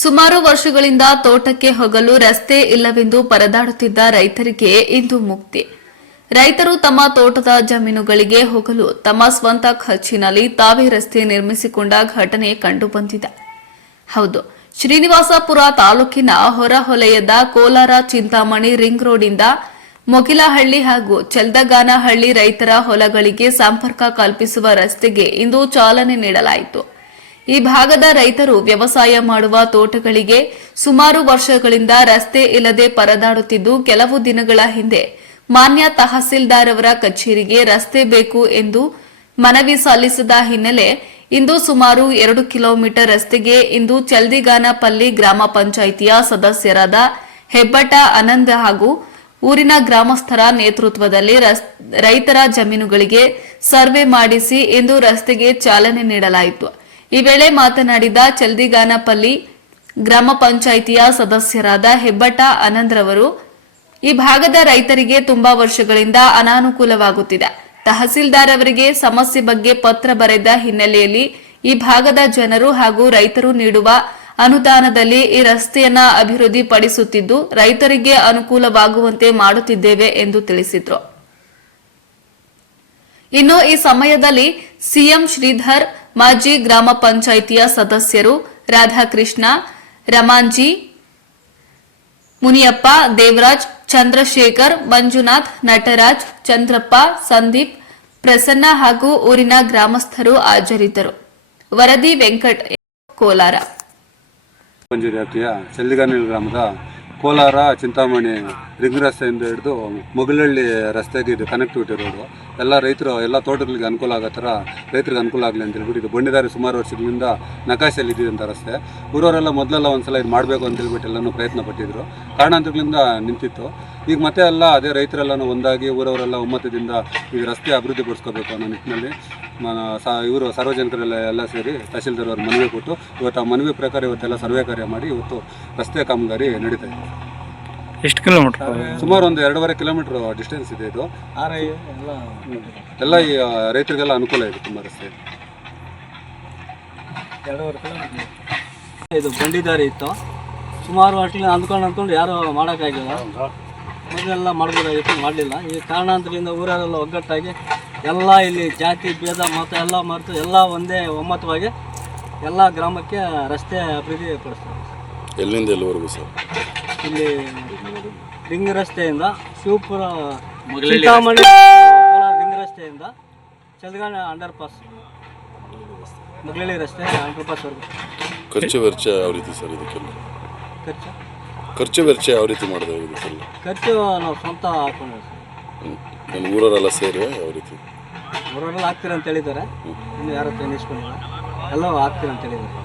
ಸುಮಾರು ವರ್ಷಗಳಿಂದ ತೋಟಕ್ಕೆ ಹೋಗಲು ರಸ್ತೆ ಇಲ್ಲವೆಂದು ಪರದಾಡುತ್ತಿದ್ದ ರೈತರಿಗೆ ಇಂದು ಮುಕ್ತಿ. ರೈತರು ತಮ್ಮ ತೋಟದ ಜಮೀನುಗಳಿಗೆ ಹೋಗಲು ತಮ್ಮ ಸ್ವಂತ ಖರ್ಚಿನಲ್ಲಿ ತಾವೇ ರಸ್ತೆ ನಿರ್ಮಿಸಿಕೊಂಡ ಘಟನೆ ಕಂಡುಬಂದಿದೆ. ಹೌದು, ಶ್ರೀನಿವಾಸಪುರ ತಾಲೂಕಿನ ಹೊರವಲಯದ ಕೋಲಾರ ಚಿಂತಾಮಣಿ ರಿಂಗ್ ರೋಡ್ನಿಂದ ಮೊಗಿಲಹಳ್ಳಿ ಹಾಗೂ ಚಲ್ದಗಾನಹಳ್ಳಿ ರೈತರ ಹೊಲಗಳಿಗೆ ಸಂಪರ್ಕ ಕಲ್ಪಿಸುವ ರಸ್ತೆಗೆ ಇಂದು ಚಾಲನೆ ನೀಡಲಾಯಿತು. ಈ ಭಾಗದ ರೈತರು ವ್ಯವಸಾಯ ಮಾಡುವ ತೋಟಗಳಿಗೆ ಸುಮಾರು ವರ್ಷಗಳಿಂದ ರಸ್ತೆ ಇಲ್ಲದೆ ಪರದಾಡುತ್ತಿದ್ದು, ಕೆಲವು ದಿನಗಳ ಹಿಂದೆ ಮಾನ್ಯ ತಹಸೀಲ್ದಾರ್ ಅವರ ಕಚೇರಿಗೆ ರಸ್ತೆ ಬೇಕು ಎಂದು ಮನವಿ ಸಲ್ಲಿಸಿದ ಹಿನ್ನೆಲೆ ಇಂದು ಸುಮಾರು 2 ಕಿಲೋಮೀಟರ್ ರಸ್ತೆಗೆ ಇಂದು ಚಲ್ದಿಗಾನಪಲ್ಲಿ ಗ್ರಾಮ ಪಂಚಾಯಿತಿಯ ಸದಸ್ಯರಾದ ಹೆಬ್ಬಟ ಆನಂದ್ ಹಾಗೂ ಊರಿನ ಗ್ರಾಮಸ್ಥರ ನೇತೃತ್ವದಲ್ಲಿ ರೈತರ ಜಮೀನುಗಳಿಗೆ ಸರ್ವೆ ಮಾಡಿಸಿ ಇಂದು ರಸ್ತೆಗೆ ಚಾಲನೆ ನೀಡಲಾಯಿತು. ಈ ವೇಳೆ ಮಾತನಾಡಿದ ಚಲ್ದಿಗಾನಪಲ್ಲಿ ಗ್ರಾಮ ಪಂಚಾಯಿತಿಯ ಸದಸ್ಯರಾದ ಹೆಬ್ಬಟ ಆನಂದ್ ರವರು, ಈ ಭಾಗದ ರೈತರಿಗೆ ತುಂಬಾ ವರ್ಷಗಳಿಂದ ಅನಾನುಕೂಲವಾಗುತ್ತಿದೆ. ತಹಸೀಲ್ದಾರ್ ಅವರಿಗೆ ಸಮಸ್ಯೆ ಬಗ್ಗೆ ಪತ್ರ ಬರೆದ ಹಿನ್ನೆಲೆಯಲ್ಲಿ ಈ ಭಾಗದ ಜನರು ಹಾಗೂ ರೈತರು ನೀಡುವ ಅನುದಾನದಲ್ಲಿ ಈ ರಸ್ತೆಯನ್ನ ಅಭಿವೃದ್ಧಿಪಡಿಸುತ್ತಿದ್ದು, ರೈತರಿಗೆ ಅನುಕೂಲವಾಗುವಂತೆ ಮಾಡುತ್ತಿದ್ದೇವೆ ಎಂದು ತಿಳಿಸಿದರು. ಇನ್ನು ಈ ಸಮಯದಲ್ಲಿ ಸಿಎಂ ಶ್ರೀಧರ್, ಮಾಜಿ ಗ್ರಾಮ ಪಂಚಾಯಿತಿಯ ಸದಸ್ಯರು ರಾಧಾಕೃಷ್ಣ, ರಮಾಂಜಿ, ಮುನಿಯಪ್ಪ, ದೇವರಾಜ್, ಚಂದ್ರಶೇಖರ್, ಮಂಜುನಾಥ್, ನಟರಾಜ್, ಚಂದ್ರಪ್ಪ, ಸಂದೀಪ್, ಪ್ರಸನ್ನ ಹಾಗೂ ಊರಿನ ಗ್ರಾಮಸ್ಥರು ಹಾಜರಿದ್ದರು. ವರದಿ ವೆಂಕಟ್, ಕೋಲಾರ. ಪಂಚಾಯತಿಯ ಚಲ್ದಿಗಾನಹಳ್ಳಿ ಗ್ರಾಮದ ಕೋಲಾರ ಚಿಂತಾಮಣಿ ರಿಂಗ್ ರಸ್ತೆಯಿಂದ ಹಿಡಿದು ಮೊಗಲಹಳ್ಳಿ ರಸ್ತೆಗೆ ಇದು ಕನೆಕ್ಟಿವಿಟಿ ರೋಡು. ಎಲ್ಲ ರೈತರು ಎಲ್ಲ ತೋಟಗಳಿಗೆ ಅನುಕೂಲ ಆಗೋ ಥರ ರೈತರಿಗೆ ಅನುಕೂಲ ಆಗಲಿ ಅಂತ ಹೇಳ್ಬಿಟ್ಟು ಇದು ಬಂಡಿದಾರಿ ಸುಮಾರು ವರ್ಷಗಳಿಂದ ನಕಾಶೆಯಲ್ಲಿ ಇದ್ದಿದ್ದಂಥ ರಸ್ತೆ. ಊರವರೆಲ್ಲ ಮೊದಲೆಲ್ಲ ಒಂದ್ಸಲ ಇದು ಮಾಡಬೇಕು ಅಂತ ಹೇಳ್ಬಿಟ್ಟು ಎಲ್ಲನೂ ಪ್ರಯತ್ನ ಪಟ್ಟಿದ್ರು. ಕಾರಣಾಂತರಗಳಿಂದ ನಿಂತಿತ್ತು. ಈಗ ಮತ್ತೆ ಎಲ್ಲ ಅದೇ ರೈತರೆಲ್ಲನೂ ಒಂದಾಗಿ ಊರವರೆಲ್ಲ ಒಮ್ಮತದಿಂದ ಈ ರಸ್ತೆ ಅಭಿವೃದ್ಧಿಪಡಿಸ್ಕೋಬೇಕು ಅನ್ನೋ ನಿಟ್ಟಿನಲ್ಲಿ ಇವರು ಸಾರ್ವಜನಿಕರೆಲ್ಲ ಎಲ್ಲ ಸೇರಿ ತಹಸೀಲ್ದಾರ್ ಅವರು ಮನವಿ ಕೊಟ್ಟು ಇವತ್ತು ಆ ಮನವಿ ಪ್ರಕಾರ ಇವತ್ತೆಲ್ಲ ಸರ್ವೆ ಕಾರ್ಯ ಮಾಡಿ ಇವತ್ತು ರಸ್ತೆ ಕಾಮಗಾರಿ ನಡೀತಾ ಇದೆ. ಎಷ್ಟು ಕಿಲೋಮೀಟರ್? ಸುಮಾರು ಒಂದು 2.5 ಕಿಲೋಮೀಟರ್ ಡಿಸ್ಟೆನ್ಸ್ ಇದೆ. ಇದು ಎಲ್ಲ ಈ ರೈತರಿಗೆಲ್ಲ ಅನುಕೂಲ ಇದೆ ತುಂಬ ರಸ್ತೆ. 2.5 ಕಿಲೋಮೀಟರ್ ಇದು ಬಂಡಿದಾರಿ ಇತ್ತು. ಸುಮಾರು ವರ್ಷದಿಂದ ಅಂದ್ಕೊಂಡು ಯಾರು ಮಾಡೋಕ್ಕಾಗಿಲ್ಲ. ಮೊದಲೆಲ್ಲ ಮಾಡ್ಬೋದಾಗಿತ್ತು, ಮಾಡಲಿಲ್ಲ. ಈ ಕಾರಣಾಂತರದಿಂದ ಊರಲ್ಲೆಲ್ಲ ಒಗ್ಗಟ್ಟಾಗಿ ಎಲ್ಲ ಇಲ್ಲಿ ಜಾತಿ ಭೇದ ಮತ ಎಲ್ಲ ಮರೆತು ಎಲ್ಲ ಒಂದೇ ಒಮ್ಮತವಾಗಿ ಎಲ್ಲ ಗ್ರಾಮಕ್ಕೆ ರಸ್ತೆ ಅಭಿವೃದ್ಧಿ ಪಡಿಸ್ತಾರೆ. ಎಲ್ಲಿಂದ ಎಲ್ಲಿವರೆಗೂ ಸರ್? ಇಲ್ಲಿ ರಿಂಗ್ ರಸ್ತೆಯಿಂದ ಶಿವಪುರ ಚಿಂತಾಮಣಿ ಕೋಲಾರ ರಿಂಗ್ ರಸ್ತೆಯಿಂದ ಚಲ್ದಗಾನ ಅಂಡರ್ ಪಾಸ್ ಮೊಗಲಹಳ್ಳಿ ರಸ್ತೆ ಅಂಡರ್ ಪಾಸ್ವರೆಗೂ. ಖರ್ಚು ವೆಚ್ಚ ಯಾವ ರೀತಿ ಸರ್ ಇದಕ್ಕೆಲ್ಲ? ಖರ್ಚು ವೆಚ್ಚ ಯಾವ ರೀತಿ ಮಾಡಿದೆ ಇದಕ್ಕೆಲ್ಲ? ಖರ್ಚು ನಾವು ಸ್ವಂತ ಹಾಕೊಂಡ್ವಿ ಸರ್. ನನ್ನ ಊರವರೆಲ್ಲ ಸೇರಿ ಯಾವ ರೀತಿ? ಊರವರೆಲ್ಲ ಹಾಕ್ತೀರ ಅಂತ ಹೇಳಿದ್ದಾರೆ. ಇನ್ನು ಯಾರು ಹತ್ರ ನಿಲ್ಸ್ಕೊಂಡಿಲ್ಲ, ಎಲ್ಲ ಹಾಕ್ತೀರ ಅಂತ ಹೇಳಿದ್ದಾರೆ.